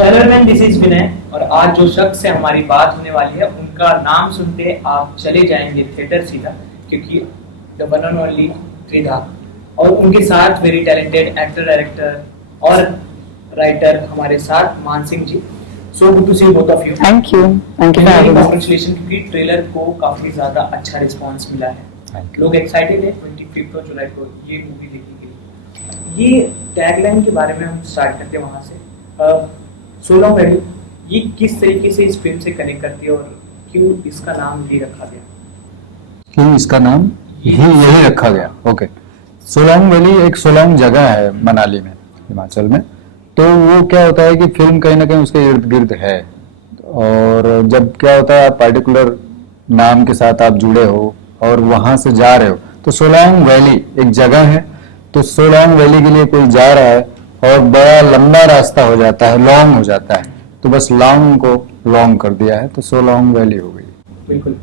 So hello man, this is Vinay और आज जो शख्स से हमारी बात होने वाली है उनका नाम सुनते आप चले जाएंगे थिएटर सीधा, क्योंकि द वन एंड ओनली त्रिधा और उनके साथ वेरी टैलेंटेड एक्टर डायरेक्टर और राइटर हमारे साथ Maan Singh ji. So good to see both of you. Thank you for having us. Congratulation, क्योंकि ट्रेलर को काफी ज्यादा अच्छा रिस्पांस मिला है। लोग एक्साइटेड है 25 जुलाई को ये मूवी देखने के लिए। ये टैगलाइन के बारे में हम स्टार्ट करते हैं वहां से। सो लॉन्ग वैली ये किस तरीके से इस फिल्म से कनेक्ट करती है और क्यों इसका नाम ये रखा गया? क्यों इसका नाम यही रखा गया? ओके, सोलांग वैली एक सोलांग जगह है मनाली में, हिमाचल में। तो वो क्या होता है कि फिल्म कहीं ना कहीं उसके इर्द गिर्द है, और जब क्या होता है आप पार्टिकुलर नाम के साथ आप जुड़े हो और वहां से जा रहे हो, तो सोलांग वैली एक जगह है। तो सोलांग वैली के लिए कोई जा रहा है और बड़ा लंबा रास्ता हो जाता है, लॉन्ग हो जाता है, तो बस लॉन्ग को लॉन्ग कर दिया है, तो सोलांग वैली हो गई। बिल्कुल।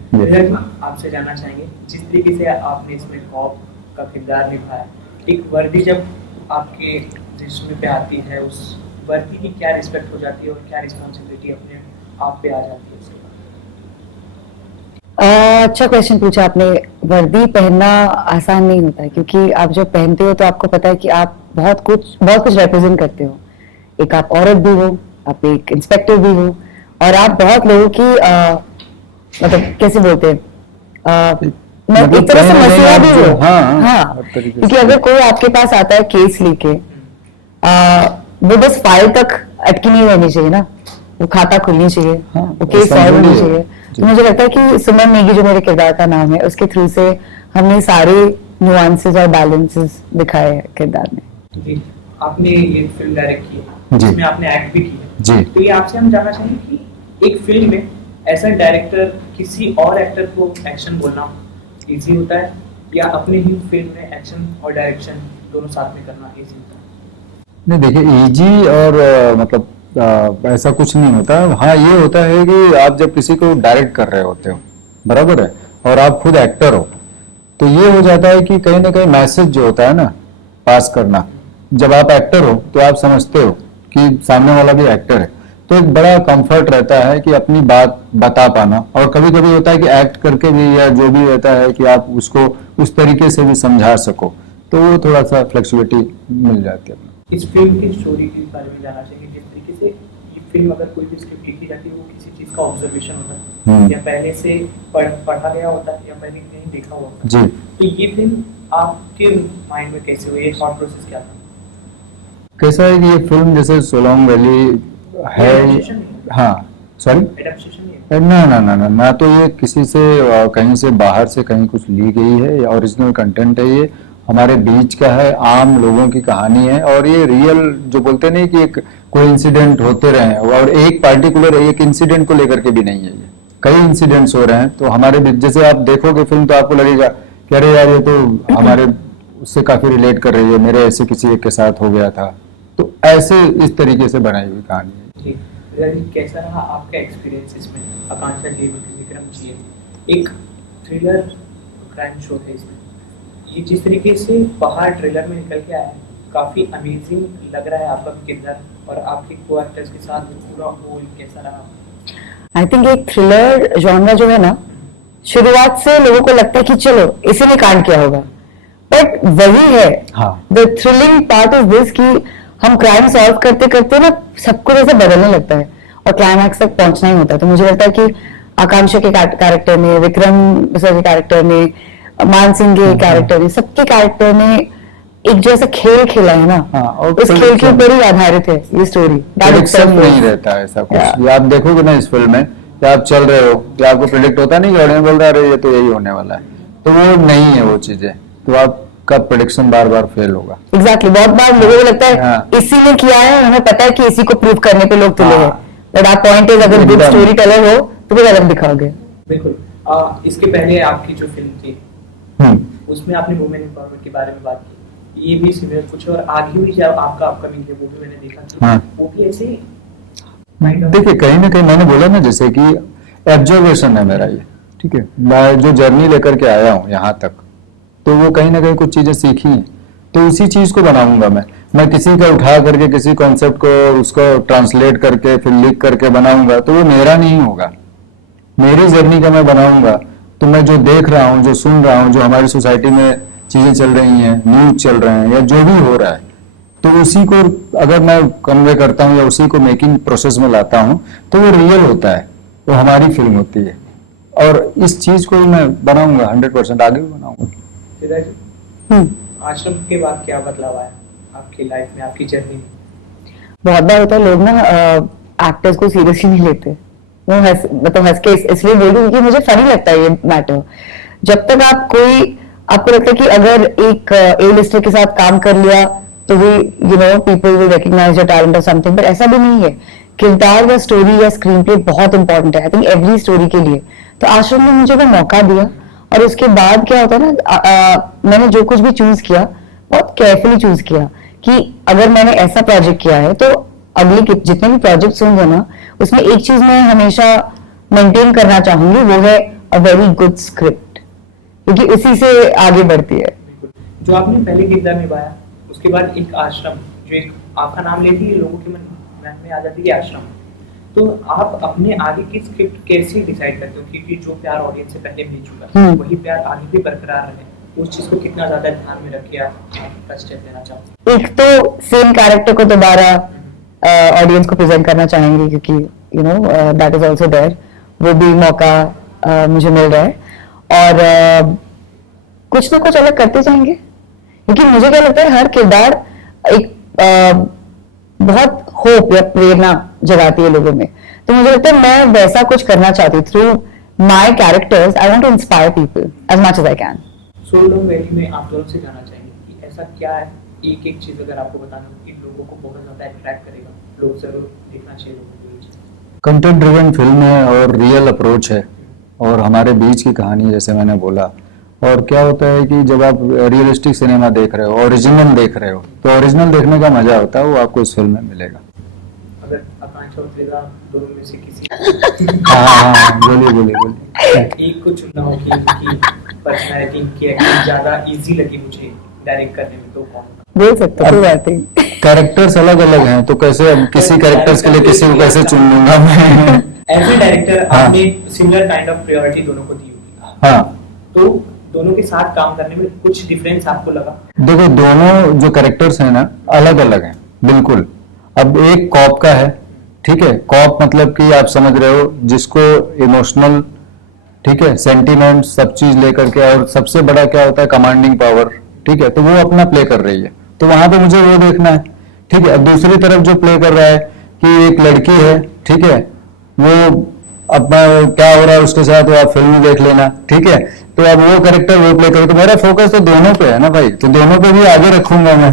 आपसे जानना चाहेंगे जिस तरीके से आपने इसमें कॉप का किरदार निभाया, एक वर्दी जब आपके जिस्म पे आती है, उस वर्दी की क्या रिस्पेक्ट हो जाती है और क्या रिस्पॉन्सिबिलिटी अपने आप पे आ जाती है? अच्छा क्वेश्चन पूछा आपने। वर्दी पहनना आसान नहीं होता है, क्योंकि आप जब पहनते हो तो आपको पता है कि आप बहुत कुछ रिप्रेजेंट करते हो। एक आप औरत भी हो, आप एक इंस्पेक्टर भी हो, और आप बहुत लोगों की मतलब कैसे बोलते हैं, एक तरह से मसीहा भी हो। हाँ, क्योंकि अगर कोई आपके पास आता है केस लेके, वो बस फाइल तक अटकी नहीं रहनी चाहिए ना, वो खाता खुलनी चाहिए, वो केस सॉल्व होनी चाहिए। तो मुझे लगता है कि सुमन नेगी जो मेरे किरदार का नाम है, उसके थ्रू से हमने सारे न्यूआंसेस और बैलेंसेस दिखाए हैं किरदार में। जी, आपने ये फिल्म डायरेक्ट की है जिसमें आपने एक्ट भी किया जी। तो ये आपसे हम जानना चाहेंगे कि एक फिल्म में ऐसा डायरेक्टर किसी और एक्टर को एक्शन बोलना इजी होता है या अपने ही फिल्म में एक्शन और डायरेक्शन दोनों साथ में करना इजी होता है? नहीं, देखिए इजी और मतलब ऐसा कुछ नहीं होता। हाँ, ये होता है कि आप जब किसी को डायरेक्ट कर रहे होते हो, बराबर है, और आप खुद एक्टर हो, तो ये हो जाता है कि कहीं ना कहीं मैसेज जो होता है ना पास करना, जब आप एक्टर हो तो आप समझते हो कि सामने वाला भी एक्टर है, तो एक बड़ा कंफर्ट रहता है कि अपनी बात बता पाना। और कभी कभी होता है कि एक्ट करके भी या जो भी रहता है कि आप उसको उस तरीके से भी समझा सको, तो वो थोड़ा सा फ्लेक्सिबिलिटी मिल जाती है। इस फिल्म की स्टोरी के बारे में जानना चाहिए। जिस तरीके से ये फिल्म अगर कोई भी स्क्रिप्ट लिखी जाती है, वो किसी चीज का ऑब्जर्वेशन होता है या पहले से पढ़ा गया होता है या पहले कहीं देखा हुआ होता है जी। तो ये फिल्म आपके माइंड में कैसे हुई, थॉट प्रोसेस क्या था? कैसा है कि ये फिल्म जैसे सोलांग वैली है, हाँ सॉरी ना ना ना ना ना, तो ये किसी से कहीं से बाहर से कहीं कुछ ली गई है, ओरिजिनल कंटेंट है, ये हमारे बीच का है, आम लोगों की कहानी है। और ये रियल जो बोलते नहीं कि एक कोई इंसिडेंट होते रहे, और एक पार्टिकुलर एक इंसिडेंट को लेकर के भी नहीं है, ये कई इंसिडेंट्स हो रहे हैं। तो हमारे बीच जैसे आप देखोगे फिल्म तो आपको लगेगा कि अरे यार ये तो हमारे उससे काफी रिलेट कर रही है, मेरे ऐसे किसी एक के साथ हो गया था। तो ऐसे इस तरीके से बनाई हुई कहानी है। कैसा रहा आपका एक्सपीरियंस इसमें? आकांक्षा जी, विक्रम जी, एक थ्रिलर क्राइम शो है इसमें, ये जिस तरीके से बाहर ट्रेलर में निकल के आया है, काफी अमेजिंग लग रहा है आपका किरदार और आपके को एक्टर्स के साथ पूरा होल कैसा रहा? आई थिंक एक थ्रिलर जॉनरा जो है ना, शुरुआत से लोगों को लगता है कि चलो इसी ने कांड किया होगा, बट वही है the thrilling part of this कि हम क्राइम सॉल्व करते करते ना सबको जैसे बदलने लगता है और क्लाइमैक्स तक पहुंचना ही होता है। तो मुझे लगता है कि आकांक्षा के कैरेक्टर में, विक्रम सर के कैरेक्टर में, मान सिंह के कैरेक्टर में, सबके कैरेक्टर ने एक जैसा खेल खेला है ना, उस खेल के ऊपर ही आधारित है ये स्टोरी। प्रेडिक्शन नहीं रहता है ऐसा कुछ। ये आप देखोगे ना इस फिल्म में कि आप चल रहे हो कि आपको प्रेडिक्ट होता नहीं कि ऑडियंस बोल रहा है ये तो यही होने वाला है, तो वो नहीं है वो चीजें, तो आपका प्रेडिक्शन बार बार फेल होगा। एग्जैक्टली, बहुत बार लोगों को लगता है इसी ने किया है, हमें पता है कि इसी को प्रूव करने पे लोग तुले हैं, बट आप पॉइंट इज अगर गुड स्टोरी टेलर हो तो फिर अलग दिखाओगे। बिल्कुल। इसके पहले आपकी जो फिल्म थी उसमें आपने वुमेन एम्पावरमेंट के बारे में बात की, ये भी सिमिलर कुछ और आगे भी जब आपका अपकमिंग है वो भी मैंने देखा था, वो भी ऐसे ही। देखिए कहीं ना कहीं मैंने बोला ना जैसे कि ऑब्जर्वेशन है मेरा ये, ठीक है, मैं जो जर्नी लेकर के आया हूँ यहाँ तक, तो वो कहीं ना कहीं कुछ चीजें सीखी हैं, तो उसी चीज को बनाऊंगा मैं। मैं किसी का उठा करके किसी कॉन्सेप्ट को उसको ट्रांसलेट करके फिर लिख करके बनाऊंगा तो वो मेरा नहीं होगा। मेरी जर्नी का मैं बनाऊंगा तो मैं जो देख रहा हूँ, जो सुन रहा हूँ, जो हमारी सोसाइटी में चीजें चल रही हैं, न्यूज चल रहे हैं या जो भी हो रहा है, तो उसी को अगर मैं कन्वे करता हूँ या उसी को मेकिंग प्रोसेस में लाता हूँ तो वो रियल होता है, वो हमारी फिल्म होती है। और इस चीज को मैं बनाऊंगा 100%, आगे भी बनाऊंगा। सीधा जी, आश्रम के बाद क्या बदलाव आया आपकी लाइफ में, आपकी जर्नी में? बहुत बार होता है लोग ना एक्टर्स को सीरियसली नहीं लेते, वो हंस के इसलिए बोल रही हूँ क्योंकि मुझे फनी लगता है ये मैटर। जब तक आपको लगता है कि अगर एक ए लिस्टर के साथ काम कर लिया तो भी people will recognise your talent or something, but ऐसा भी नहीं है। किरदार या स्टोरी या स्क्रीन प्ले बहुत इंपॉर्टेंट है, आई थिंक एवरी स्टोरी के लिए। तो आश्रम ने मुझे वो मौका दिया और उसके बाद क्या होता है ना, मैंने जो कुछ भी चूज किया बहुत केयरफुली चूज किया कि अगर मैंने ऐसा प्रोजेक्ट किया है तो अगले जितने भी प्रोजेक्ट्स होंगे ना, उसमें एक चीज मैं हमेशा मेंटेन करना चाहूंगी, वो है अ वेरी गुड स्क्रिप्ट, क्योंकि उसी से आगे बढ़ती है। जो आपने पहले किरदार निभाया, उसके बाद एक आश्रम, जो एक आपका नाम लेती है लोगों के मन में आ जाती है आश्रम, तो आप अपने आगे की स्क्रिप्ट कैसे डिसाइड करते हो? क्योंकि जो प्यार ऑडियंस से पहले मिल चुका है वही प्यार आगे भी बरकरार रहे, उस चीज को कितना ज्यादा ध्यान में रख के आप स्टेप लेना चाहते हैं? एक तो सेम कैरेक्टर को दोबारा ऑडियंस को प्रेजेंट करना चाहेंगे, क्योंकि दैट इज आल्सो देयर, वो भी मौका मुझे मिल रहा है और कुछ ना कुछ अलग करते जाएंगे, क्योंकि मुझे क्या लगता है हर किरदार एक बहुत होप या प्रेरणा जगाती है लोगों में। तो मुझे लगता है मैं वैसा कुछ करना चाहती हूँ through my characters. I want to inspire people as much as I can. Solang valley में आप दोनों से जानना चाहेंगे कि ऐसा क्या है, एक चीज अगर आपको बताना हो कि लोगों को बहुत ज्यादा अट्रैक्ट करेगा, लोग जरूर देखना चाहिए लोगों को? कंटेंट ड्रिवन फिल्म है और रियल अप्रोच है और हमारे बीच की कहानी, जैसे मैंने बोला। और क्या होता है कि जब आप रियलिस्टिक सिनेमा देख रहे हो, ओरिजिनल देख रहे हो, तो ओरिजिनल देखने का मजा होता है, वो आपको इस फिल्म में मिलेगा। अगर आकांक्षा और त्रिधा दोनों में से किसी हाँ, बोलिए एक को चुनना हो कि पर्सनालिटी की एक्टिंग ज्यादा इजी लगी मुझे डायरेक्ट करने में, तो कौन? बोल सकते हो, कोई बात नहीं। कैरेक्टर्स अलग अलग हैं, तो कैसे अब किसी कैरेक्टर्स के लिए किसी को कैसे चुन लूंगा मैं? एज ए डायरेक्टर आपने सिमिलर काइंड ऑफ प्रायोरिटी दोनों को दी होगी। हाँ, तो दोनों के साथ काम करने में कुछ डिफरेंस आपको लगा? देखो, दोनों जो कैरेक्टर्स हैं ना अलग अलग हैं बिल्कुल। अब एक कॉप का है, ठीक है, कॉप मतलब कि आप समझ रहे हो जिसको इमोशनल, ठीक है, सेंटीमेंट सब चीज लेकर के, और सबसे बड़ा क्या होता है कमांडिंग पावर, ठीक है, तो वो अपना प्ले कर रही है, तो वहां पे मुझे वो देखना है, ठीक है। अब दूसरी तरफ जो प्ले कर रहा है कि एक लड़की है, ठीक है, वो अपना क्या हो रहा है उसके साथ, वो आप फिल्म में देख लेना, ठीक है। तो अब वो कैरेक्टर वो प्ले करे, तो मेरा फोकस तो दोनों पे है ना भाई, तो दोनों पे भी आगे रखूंगा मैं।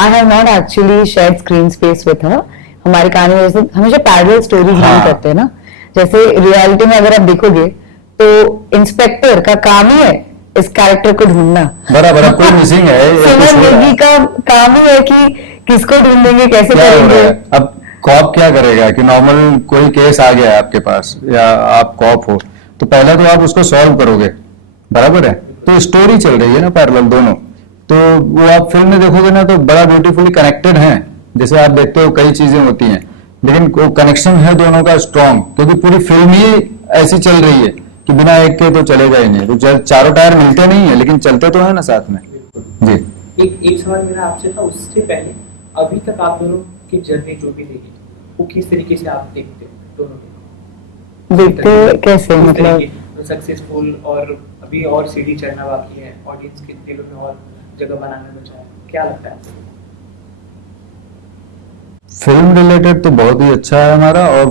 I have not actually shared screen space with her. हमारी कहानी में जैसे हमेशा पैरेलल स्टोरीज रन करते हैं ना, जैसे रियलिटी में अगर आप देखोगे तो इंस्पेक्टर का काम ही है इस कैरेक्टर को ढूंढना, बराबर, कोई मिसिंग है। सिमर नेगी का काम ही है कि किसको ढूंढेंगे, कैसे करेंगे। अब कॉप क्या करेगा कि नॉर्मल कोई केस आ गया है आपके पास या आप कॉप हो, तो पहले तो आप उसको सॉल्व करोगे, बराबर है। तो स्टोरी चल रही है ना पैरेलल दोनों, तो वो आप फिल्म में देखोगे ना तो बड़ा ब्यूटीफुली कनेक्टेड है। जैसे आप देखते हो कई चीजें होती हैं, लेकिन वो कनेक्शन है दोनों का स्ट्रॉन्ग, क्योंकि पूरी फिल्म ही ऐसी चल रही है कि बिना एक के तो चलेगा ही नहीं। तो चारों टायर मिलते नहीं है लेकिन चलते तो है ना साथ में। जी, एक सवाल मेरा आपसे था, उससे पहले अभी तक आप दोनों की जर्नी जो भी देखी वो किस तरीके से आप देखते हो दोनों? देखते कैसे, मतलब सक्सेसफुल, और अभी और सीढ़ी चढ़ना बाकी है, ऑडियंस के दिलों में और जगह बनाने में चाहे, क्या लगता है आपको? फिल्म रिलेटेड तो बहुत ही अच्छा है हमारा, और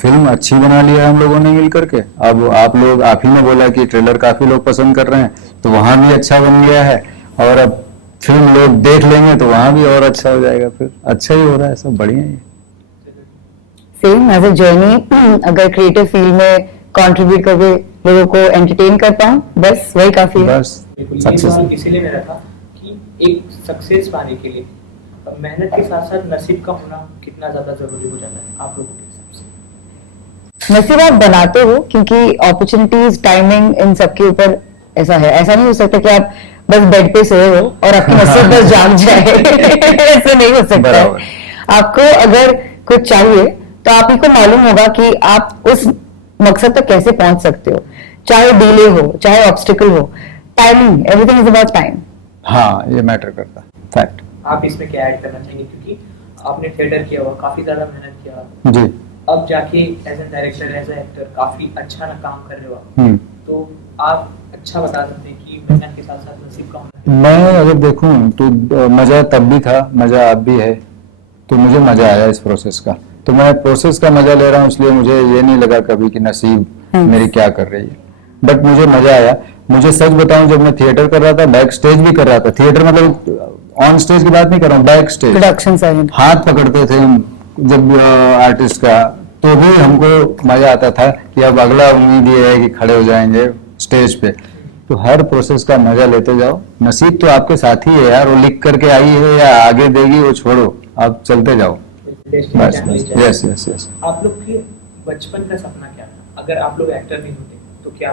फिल्म अच्छी बना लिया है हम लोगों ने मिल करके। अब आप ही ने बोला कि ट्रेलर काफी लोग पसंद कर रहे हैं, तो वहां भी अच्छा बन गया है, और अब फिल्म लोग देख लेंगे तो वहां भी और अच्छा हो जाएगा। फिर अच्छा ही हो रहा है, सब बढ़िया है। सेम एज अ जर्नी, अगर क्रिएटिव फील्ड में कंट्रीब्यूट करके लोगों को एंटरटेन कर पाऊं, बस वही काफी है। बस सक्सेस। इसीलिए मेरा था कि एक सक्सेस पाने के लिए मेहनत के साथ साथ नसीब का होना कितना ज्यादा जरूरी हो जाता है आप लोगों के हिसाब से? नसीब आप बनाते हो, क्योंकि अपॉर्चुनिटीज, टाइमिंग, इन सबके ऊपर ऐसा है। ऐसा नहीं हो सकता कि आप बस बेड पे सोए हो और आपकी नसीब बस जाग जाए ऐसे नहीं हो सकता है। आपको अगर कुछ चाहिए तो आप ही को मालूम होगा कि आप उस मकसद तक कैसे पहुंच सकते हो, चाहे डिले हो चाहे ऑब्स्टिकल हो। Timing, everything is about time. हाँ, ये मैटर करता है, फैक्ट। आप इसमें क्या ऐड करना चाहेंगे, क्योंकि आपने थिएटर किया हुआ, काफी ज्यादा मेहनत किया जी। अब जाके as a director, as a actor काफी अच्छा ना काम कर रहे हो आप, तो आप अच्छा बता सकते हैं कि मेहनत के साथ साथ नसीब का होना। मैं अगर देखूं तो मजा तब भी था, मजा अब भी है, तो मुझे मजा आया इस प्रोसेस का, तो मैं प्रोसेस का मजा ले रहा हूँ, इसलिए मुझे ये नहीं लगा कभी कि नसीब मेरी क्या कर रही है, बट मुझे मजा आया। मुझे सच बताऊं, जब मैं थिएटर कर रहा था, बैक स्टेज भी कर रहा था, थिएटर मतलब ऑन स्टेज की बात नहीं कर रहा हूँ, बैक स्टेज प्रोडक्शन साइड हाथ पकड़ते थे हम जब आर्टिस्ट का, तो भी हमको मजा आता था कि अब अगला उम्मीद ये है कि खड़े हो जाएंगे स्टेज पे। तो हर प्रोसेस का मजा लेते जाओ, नसीब तो आपके साथ ही है यार, वो लिख करके आई है या आगे देगी वो छोड़ो, आप चलते जाओ बस। Yes yes yes. आप लोग के बचपन का सपना क्या था, अगर आप लोग एक्टर नहीं होते तो क्या,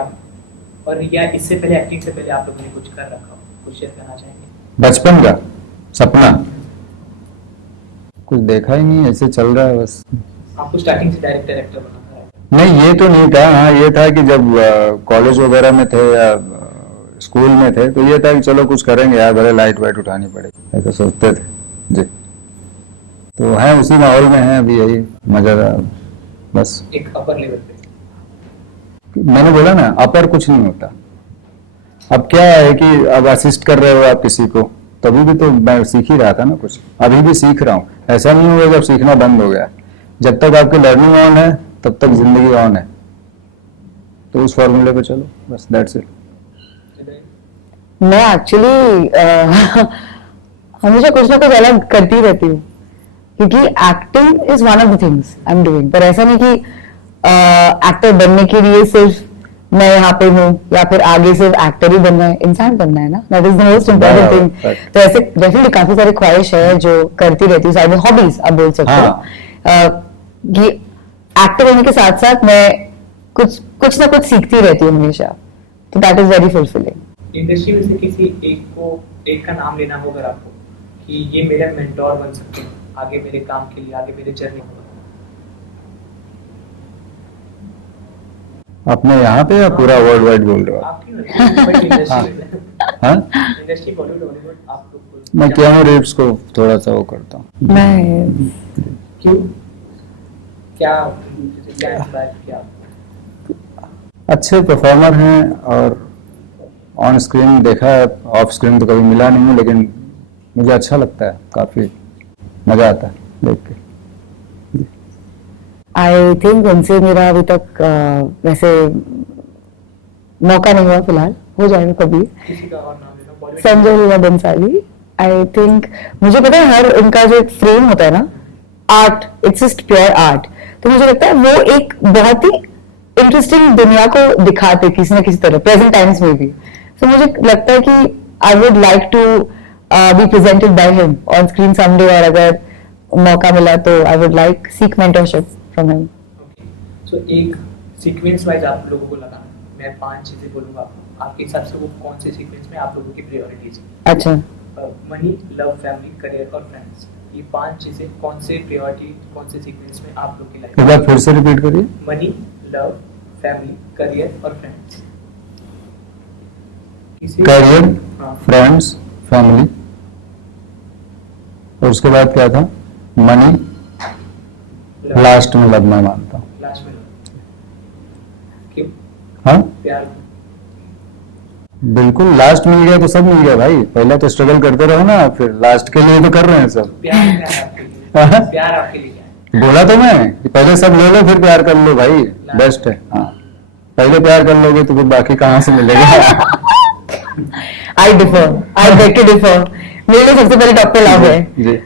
और या इससे पहले, एक्टिंग से पहले आप लोगों ने कुछ कर रखा हो, कुछ शेयर करना चाहेंगे? बचपन का सपना कुछ देखा ही नहीं, ऐसे चल रहा है बस। आपको स्टार्टिंग से डायरेक्टर एक्टर बनना है? नहीं, ये तो नहीं था। हाँ, ये था कि जब कॉलेज वगैरह में थे या स्कूल में थे, तो ये था कि चलो कुछ करेंगे यार, भले लाइट वाइट उठानी पड़ेगी, ऐसा सोचते थे जी। तो है उसी माहौल में है अभी, यही मजा बस। एक अपर लेवल पे मैंने बोला ना, अपर कुछ नहीं होता। अब क्या है कि अब असिस्ट कर रहे हो आप किसी को, तभी भी तो मैं सीख ही रहा था ना कुछ, अभी भी सीख रहा हूँ। ऐसा नहीं हुआ जब सीखना बंद हो गया, जब तक आपकी लर्निंग ऑन है तब तक जिंदगी ऑन है, तो उस फॉर्मूले पे चलो बस, दैट्स इट। मैं एक्चुअली हमेशा कुछ ना कुछ अलग करती रहती हूँ, क्योंकि acting is one of the things I am doing, पर ऐसा नहीं कि एक्टर बनने के लिए सिर्फ मैं यहाँ पे हूँ या फिर आगे सिर्फ एक्टर ही बनना है, इंसान बनना है ना, that is the most important thing. तो ऐसे डेफिनेटली काफी सारी ख्वाहिश है जो करती रहती हूँ, साइड में हॉबीज आप बोल सकते हो। कि एक्टर होने के साथ साथ मैं कुछ ना कुछ सीखती रहती हूँ हमेशा, तो that is very fulfilling. Industry में से किसी एक का नाम लेना होगा आपको कि ये मेरा मेंटोर बन सकते हैं आगे मेरे काम के लिए, आगे मेरे जर्नी में? अपने यहाँ पे या पूरा वर्ल्ड वाइड बोल रहे हो आप? इंडस्ट्री बॉलीवुड हॉलीवुड आप लोग? मैं कियानू रीव्स को थोड़ा सा वो करता हूँ। मैं क्यों, क्या इंस्पायर किया? अच्छे परफॉर्मर हैं और ऑन स्क्रीन देखा है, ऑफ स्क्रीन तो कभी मिला नहीं हूँ, लेकिन मुझे अच्छा लगता है, काफी मजा आता है देख के। आई थिंक उनसे मेरा अभी तक वैसे मौका नहीं हुआ, फिलहाल हो जाएगा कभी। किसी का और नाम लेना, बॉलीवुड? संजय लीला बंसाली। आई थिंक मुझे पता है हर उनका जो एक फ्रेम होता है ना, art, it's just pure art, तो मुझे लगता है वो एक बहुत ही इंटरेस्टिंग दुनिया को दिखाते किसी ना किसी तरह, प्रेजेंट टाइम्स में भी। तो मुझे लगता है कि I would like to be presented by him on screen someday, और अगर मौका मिला तो I would like seek mentorship from him. So एक सीक्वेंस वाइज आप लोगों को लगा, मैं 5 चीजें बोलूंगा आपके हिसाब से, वो कौन से सीक्वेंस में आप लोगों की प्रायोरिटीज है? अच्छा। मनी, लव, फैमिली, करियर और फ्रेंड्स, ये 5 चीजें कौन से प्रायोरिटी, कौन से सीक्वेंस में आप लोग की लाइफ? एक बार फिर से रिपीट करिए। मनी, लव, फैमिली, करियर और फ्रेंड्स। करियर, हाँ। फ्रेंड्स, फैमिली, और उसके बाद क्या था? मनी, लास्ट में लव मैं मानता हूँ। लास्ट में क्यों? हाँ प्यार? बिल्कुल, लास्ट मिल गया तो सब मिल गया भाई, पहले तो स्ट्रगल करते रहो ना, फिर लास्ट के लिए तो कर रहे हैं सब। प्यार क्या है आपके लिए? प्यार आपके लिए क्या है? बोला तो मैं कि पहले सब ले लो फिर प्यार कर लो भाई, बेस्ट है। हाँ, पहले प्यार कर लोगे तो फिर बाकी कहाँ से मिलेगा? I beg to differ. मेरे लिए सबसे पहले डॉक्टर लव है,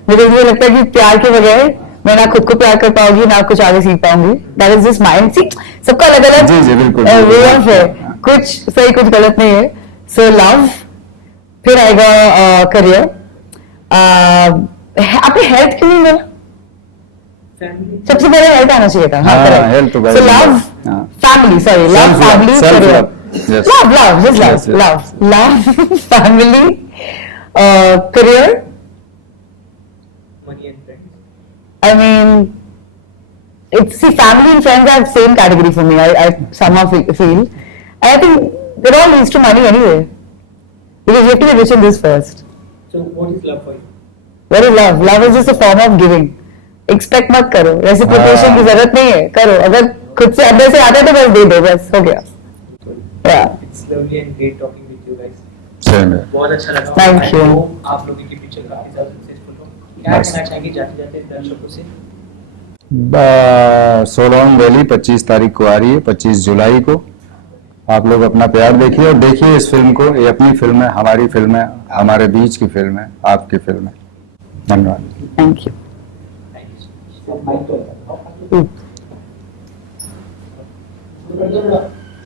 मुझे ये लगता है कि प्यार के बगैर मैं ना खुद को प्यार कर पाऊंगी ना कुछ आगे सीख पाऊंगी। दैट इज दिस माइंड, सी सबका अलग अलग जी बिल्कुल वे ऑफ है, कुछ सही कुछ गलत नहीं है। सो लव, फिर आएगा करियर, आपने हेल्थ क्यों नहीं बोला? फैमिली सबसे पहले हेल्थ आना चाहिए था। हाँ, health तो so love, family, sorry, love, family, career. Yes. Love, just Yes, yes. love, family, career. money and friends. I mean, it's see, family and friends are same category for me. I somehow feel, and I think it all leads to money anyway, because you have to be rich in this first. So what is love for you? What is love? Love is just a form of giving. Expect मत करो, reciprocation की जरूरत नहीं है, करो, अगर खुद से अंदर से आता है तो बस दे दो, बस हो गया. Yeah. It's lovely and great talking with you guys. Same है. बहुत अच्छा लगा. Thank I you. hope आप लोगों की पिक्चर काफी ज्यादा सक्सेसफुल हो. क्या बस. कहना चाहेंगे जाते जाते दर्शकों से? सोलोंग वैली 25 तारीख को आ रही है, 25 जुलाई को. आप लोग अपना प्यार देखिए और देखिए इस फिल्म को. ये अपनी फिल्म है, हमारी फिल्म है, हमारे बीच की फिल्म है, आपकी फिल्म है. धन्यवाद. Thank you. Thank you so much. Mm.